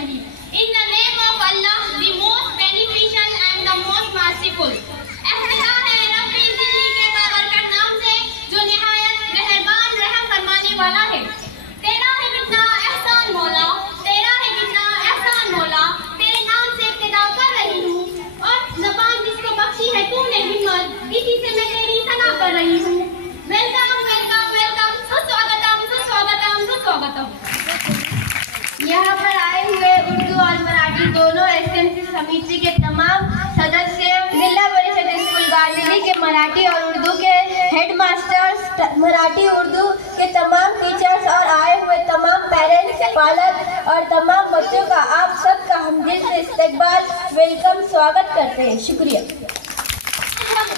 नहीं। In the name of Allah, the most beneficial and the most merciful. एहतिया है रब्बी ज़िली के बाबरकत नाम से जो निहायत मेहरबान रहम फरमाने वाला है। तेरा है कितना एहसान मौला, तेरा है कितना एहसान मौला, तेरे नाम से इब्तिदा कर रही हूँ और ज़बान जिसको बख्शी है तूने हिम्मत, इसी से मैं तेरी सना कर रही हूँ। वेलकम वेलकम वेलकम, सुस्वागतम सुस्वागतम सुस्वागतम। यहाँ पर आए हुए उर्दू और मराठी दोनों एसएमसी समिति के तमाम सदस्य, जिला परिषद स्कूल गांधी के मराठी और उर्दू के हेडमास्टर्स, मराठी उर्दू के तमाम टीचर्स और आए हुए तमाम पेरेंट्स, पालक और तमाम बच्चों का आप सबका हमदिल से इस्तकबाल, वेलकम, स्वागत करते हैं। शुक्रिया।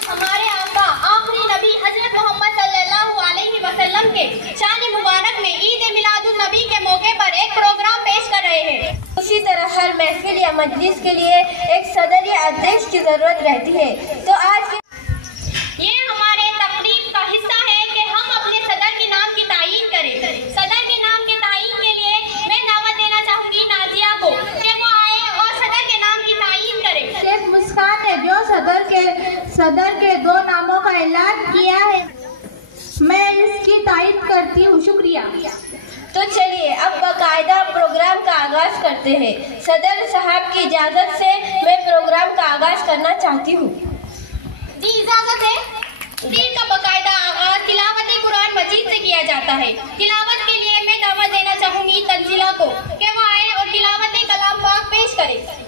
हमारे आका आखिरी नबी हजरत मोहम्मद सल्लल्लाहु अलैहि वसल्लम के शान मुबारक में ईद मिलादुन नबी के मौके पर एक प्रोग्राम पेश कर रहे हैं। उसी तरह हर महफिल या मजलिस के लिए एक सदर या अध्यक्ष की जरूरत रहती है। तो आज ये हमारे तकरीब का हिस्सा है कि हम अपने सदर के नाम की तायीन करें। सदर के नाम के तायीन के लिए मैं दावत देना चाहूंगी नाजिया को कि वो आए और सदर के नाम की तायीन करें। शेख मुस्कान ने जो सदर के दो नामों का ऐलान किया है, मैं इसकी तायीद करती हूँ। शुक्रिया। तो चलिए अब बाकायदा प्रोग्राम का आगाज करते हैं। सदर साहब की इजाजत से मैं प्रोग्राम का आगाज करना चाहती हूँ। जी इजाजत है। दिन का बाकायदा आगाज तिलावत कुरान मजीद से किया जाता है। तिलावत के लिए मैं दावत देना चाहूंगी तंजिला को कि वो आए और तिलावत कलाम पाक पेश करें।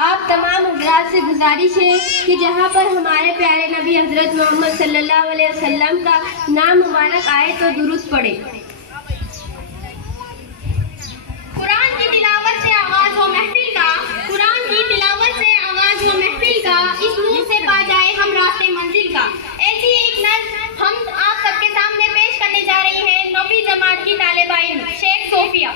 आप तमाम हज़रात से गुजारिश है कि जहाँ पर हमारे प्यारे नबी हज़रत मोहम्मद सल्लल्लाहु अलैहि वसल्लम का नाम मुबारक आए तो दुरूद पढ़े। कुरान की तिलावत से आगाज हो महफिल का, कुरान की तिलावत से आगाज हो महफिल का, इस नूर से पा जाए हम रास्ते मंजिल का। ऐसी एक नज़्म हम आप सबके सामने पेश करने जा रही है नबी जमात की तालिबा इल्म शेख सोफिया।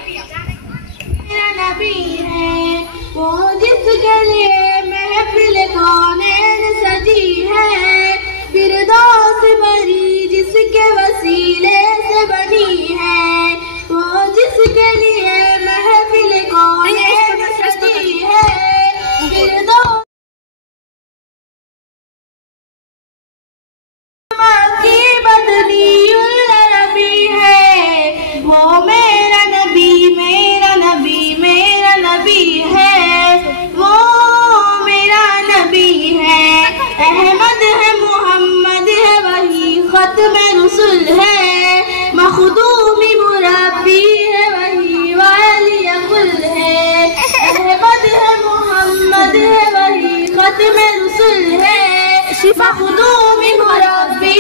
मेरा नबी है वो जिसके लिए महफिल कौनैन सजी है, फिरदौस मरी जिसके वसीले से बनी है, वो जिसके लिए महफिल कौनैन सजी है, फिरदौस की बदनीउल नबी है, वो मेरा नबी मेरा नबी मेरा नबी है, वो मेरा नबी है। अहमद है मोहम्मद है वही खत्म रसूल है, मखदूमी मुरब्बी है वही वाली कुल है। अहमद है मोहम्मद है वही खत्म रसूल है, मखदूमी मुरब्बी